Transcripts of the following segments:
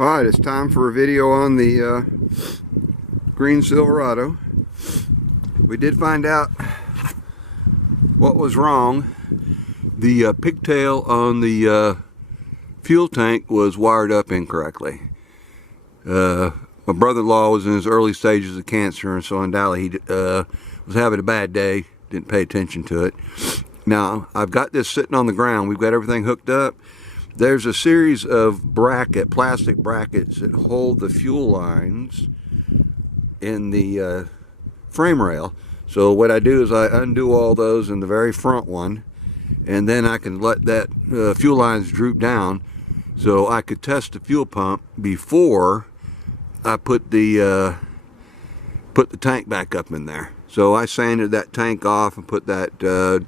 Alright, it's time for a video on the green Silverado. We did find out what was wrong. The pigtail on the fuel tank was wired up incorrectly. My brother-in-law was in his early stages of cancer, and so undoubtedly he was having a bad day, didn't pay attention to it. Now, I've got this sitting on the ground. We've got everything hooked up. There's a series of plastic brackets that hold the fuel lines in the frame rail. So what I do is I undo all those in the very front one, and then I can let that fuel lines droop down so I could test the fuel pump before I put the tank back up in there. So I sanded that tank off and put that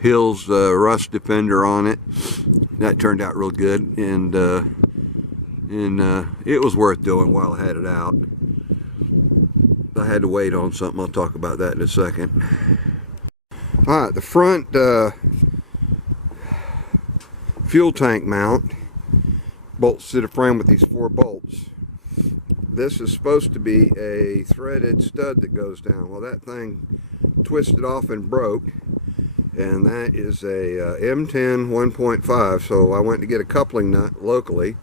Hills rust defender on it. That turned out real good, and it was worth doing while I had it out. I had to wait on something. I'll talk about that in a second. Alright, the front fuel tank mount bolts to the frame with these 4 bolts. This is supposed to be a threaded stud that goes down. Well, that thing twisted off and broke, and that is a M10 1.5. so I went to get a coupling nut locally.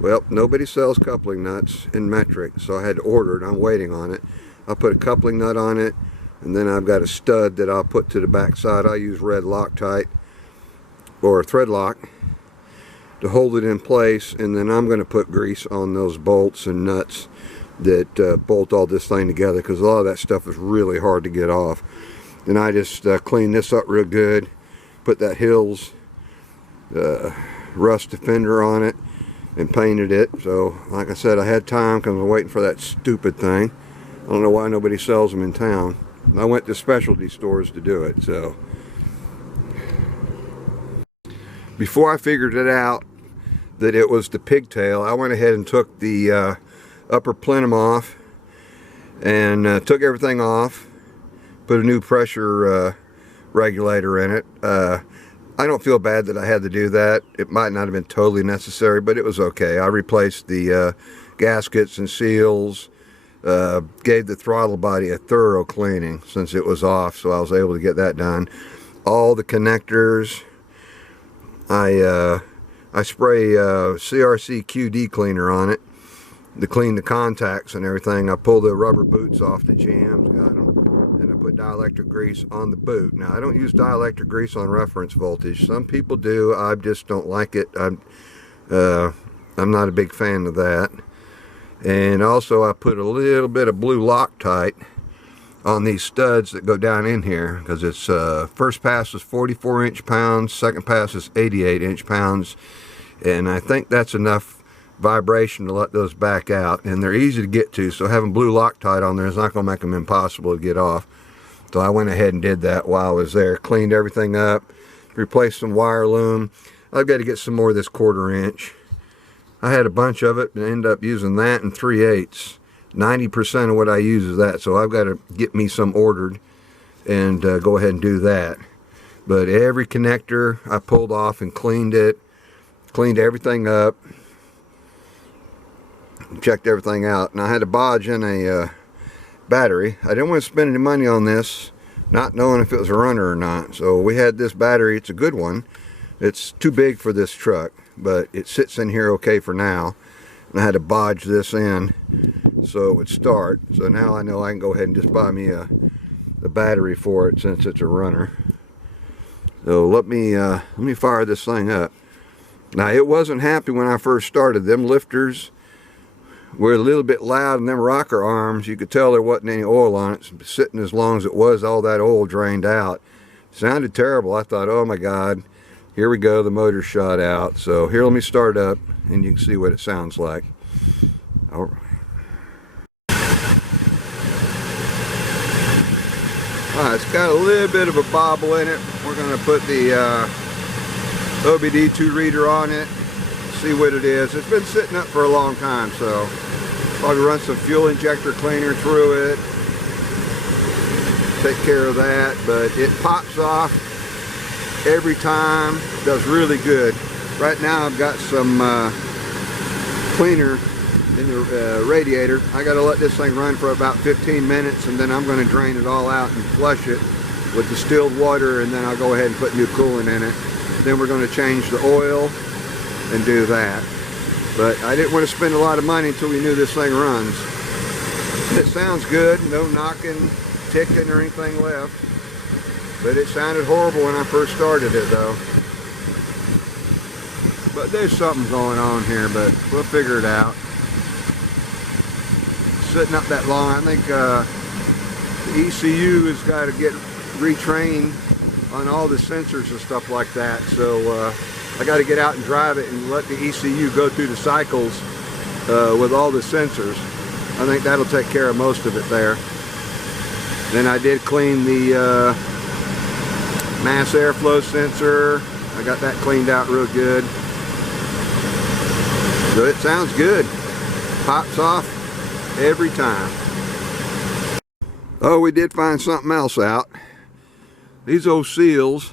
Well, nobody sells coupling nuts in metric, so I had to order it. I'm waiting on it. I'll put a coupling nut on it, and then I've got a stud that I'll put to the back side. I use red Loctite or thread lock to hold it in place, and then I'm going to put grease on those bolts and nuts that bolt all this thing together, because a lot of that stuff is really hard to get off. Then I just cleaned this up real good, put that Hills rust defender on it, and painted it. So like I said, I had time because I'm waiting for that stupid thing. I don't know why nobody sells them in town. I went to specialty stores to do it. So before I figured it out that it was the pigtail, I went ahead and took the upper plenum off and took everything off, put a new pressure regulator in it. I don't feel bad that I had to do that. It might not have been totally necessary, but it was okay. I replaced the gaskets and seals, gave the throttle body a thorough cleaning since it was off, so I was able to get that done. All the connectors, I spray CRC QD cleaner on it to clean the contacts and everything. I pulled the rubber boots off the jams, got them, and I put dielectric grease on the boot. Now, I don't use dielectric grease on reference voltage. Some people do. I just don't like it. I'm not a big fan of that. And also, I put a little bit of blue Loctite on these studs that go down in here, because it's first pass is 44 inch-pounds, second pass is 88 inch-pounds, and I think that's enough vibration to let those back out, and they're easy to get to, so having blue Loctite on there is not going to make them impossible to get off. So I went ahead and did that while I was there, cleaned everything up, replaced some wire loom. I've got to get some more of this 1/4 inch. I had a bunch of it and ended up using that and 3/8. 90% of what I use is that, so I've got to get me some ordered and go ahead and do that. But every connector I pulled off and cleaned it, cleaned everything up, checked everything out, and I had to bodge in a battery. I didn't want to spend any money on this, not knowing if it was a runner or not. So we had this battery. It's a good one. It's too big for this truck, but it sits in here okay for now. And I had to bodge this in so it would start. So now I know I can go ahead and just buy me a battery for it since it's a runner. So let me fire this thing up. Now, it wasn't happy when I first started. Them lifters were a little bit loud, and them rocker arms, you could tell there wasn't any oil on it. Sitting as long as it was, all that oil drained out. Sounded terrible. I thought, oh my God, here we go, the motor shot out. So here, let me start up and you can see what it sounds like. All right. It's got a little bit of a bobble in it. We're going to put the OBD2 reader on it, see what it is. It's been sitting up for a long time, so probably run some fuel injector cleaner through it, take care of that. But it pops off every time, does really good. Right now I've got some cleaner in the radiator. I got to let this thing run for about 15 minutes, and then I'm going to drain it all out and flush it with distilled water, and then I'll go ahead and put new coolant in it. Then we're going to change the oil and do that. But I didn't want to spend a lot of money until we knew this thing runs. It sounds good, no knocking, ticking or anything left. But it sounded horrible when I first started it though. But there's something going on here, but we'll figure it out. Sitting up that long, I think the ECU has got to get retrained on all the sensors and stuff like that. So I got to get out and drive it and let the ECU go through the cycles with all the sensors. I think that'll take care of most of it there. Then I did clean the mass airflow sensor. I got that cleaned out real good. So it sounds good. Pops off every time. Oh, we did find something else out. These old seals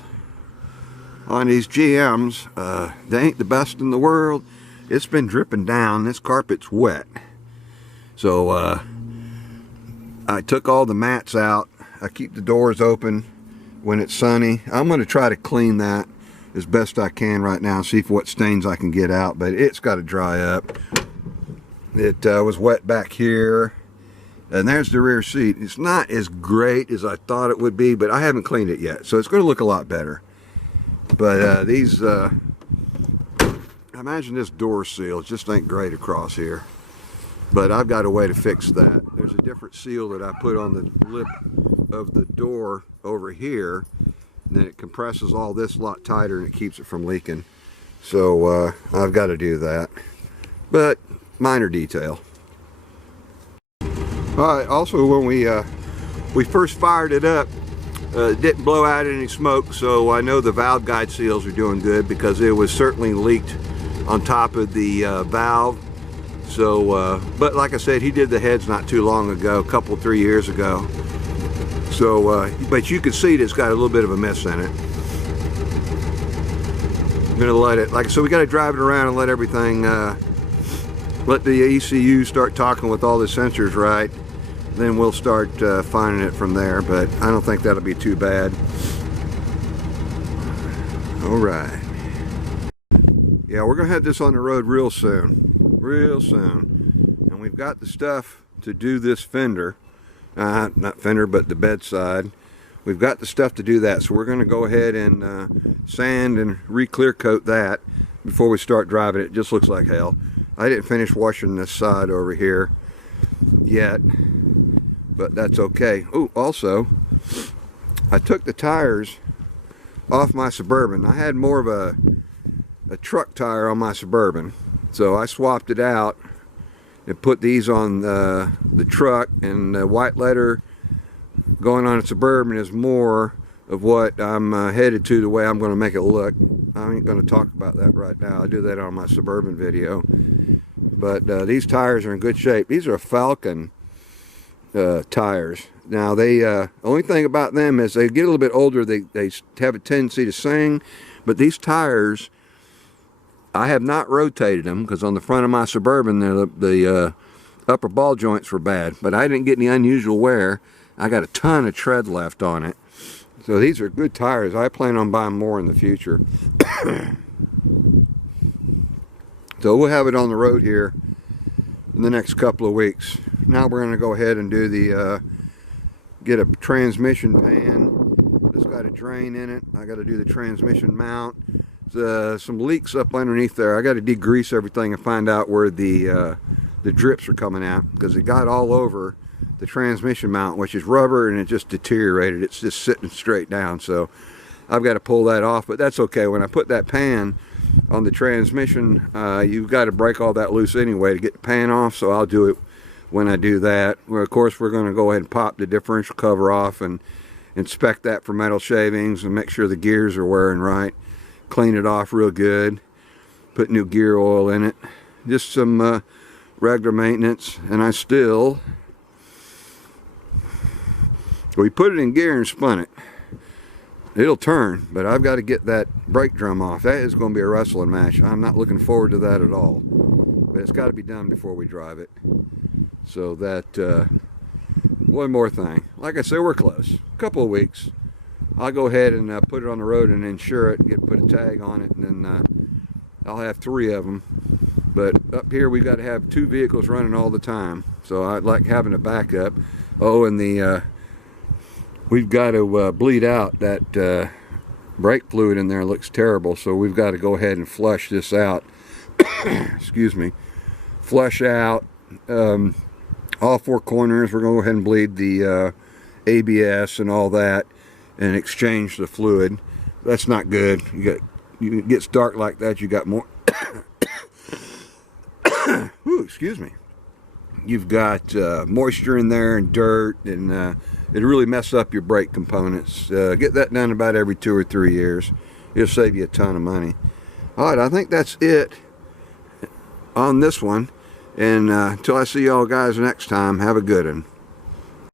on these GMs, they ain't the best in the world. It's been dripping down. This carpet's wet. So I took all the mats out. I keep the doors open when it's sunny. I'm going to try to clean that as best I can right now, see what stains I can get out, but it's got to dry up. It was wet back here, and there's the rear seat. It's not as great as I thought it would be, but I haven't cleaned it yet, so it's going to look a lot better. But these, I imagine this door seal just ain't great across here. But I've got a way to fix that. There's a different seal that I put on the lip of the door over here, and then it compresses all this a lot tighter and it keeps it from leaking. So I've got to do that. But minor detail. Alright, also when we first fired it up, it didn't blow out any smoke, so I know the valve guide seals are doing good because it was certainly leaked on top of the valve. So, but like I said, he did the heads not too long ago, 3 years ago. So, but you can see it's got a little bit of a mess in it. I'm gonna let it, so we gotta drive it around and let everything, let the ECU start talking with all the sensors right. Then we'll start finding it from there, but I don't think that'll be too bad. All right. Yeah, we're gonna have this on the road real soon. And we've got the stuff to do this fender, not fender but the bedside. We've got the stuff to do that, so we're going to go ahead and sand and re-clear coat that before we start driving it. It just looks like hell. I didn't finish washing this side over here yet, but that's okay. Oh, also I took the tires off my Suburban. I had more of a truck tire on my Suburban. So I swapped it out and put these on the truck, and the white letter going on a Suburban is more of what I'm headed to, the way I'm going to make it look. I ain't going to talk about that right now. I do that on my Suburban video. But these tires are in good shape. These are Falcon tires. Now they only thing about them is they get a little bit older, they have a tendency to sing, but these tires, I have not rotated them because on the front of my Suburban the upper ball joints were bad, but I didn't get any unusual wear. I got a ton of tread left on it. So these are good tires. I plan on buying more in the future. So we'll have it on the road here in the next couple of weeks. Now we're going to go ahead and do the get a transmission pan. It's got a drain in it. I got to do the transmission mount. Some leaks up underneath there. I got to degrease everything and find out where the drips are coming out, because it got all over the transmission mount, which is rubber, and it just deteriorated. It's just sitting straight down, so I've got to pull that off, but that's okay. When I put that pan on the transmission, you've got to break all that loose anyway to get the pan off, so I'll do it when I do that. Well, of course, we're going to go ahead and pop the differential cover off and inspect that for metal shavings and make sure the gears are wearing right. Clean it off real good, put new gear oil in it, just some regular maintenance. And we put it in gear and spun it. It'll turn, but I've got to get that brake drum off. That is going to be a wrestling match. I'm not looking forward to that at all. but it's got to be done before we drive it. So that, one more thing. Like I said, we're close. A couple of weeks. I'll go ahead and put it on the road and insure it, put a tag on it, and then I'll have 3 of them. But up here we've got to have 2 vehicles running all the time. So I'd like having a backup. Oh, and we've got to bleed out that brake fluid in there. It looks terrible, so we've got to go ahead and flush this out. Excuse me. Flush out all 4 corners. We're going to go ahead and bleed the ABS and all that, and exchange the fluid. That's not good. It gets dark like that, you got more ooh, excuse me. You've got moisture in there and dirt, and it'll really mess up your brake components. Get that done about every 2 or 3 years. It'll save you a ton of money. Alright, I think that's it on this one. And until I see y'all guys next time, have a good one.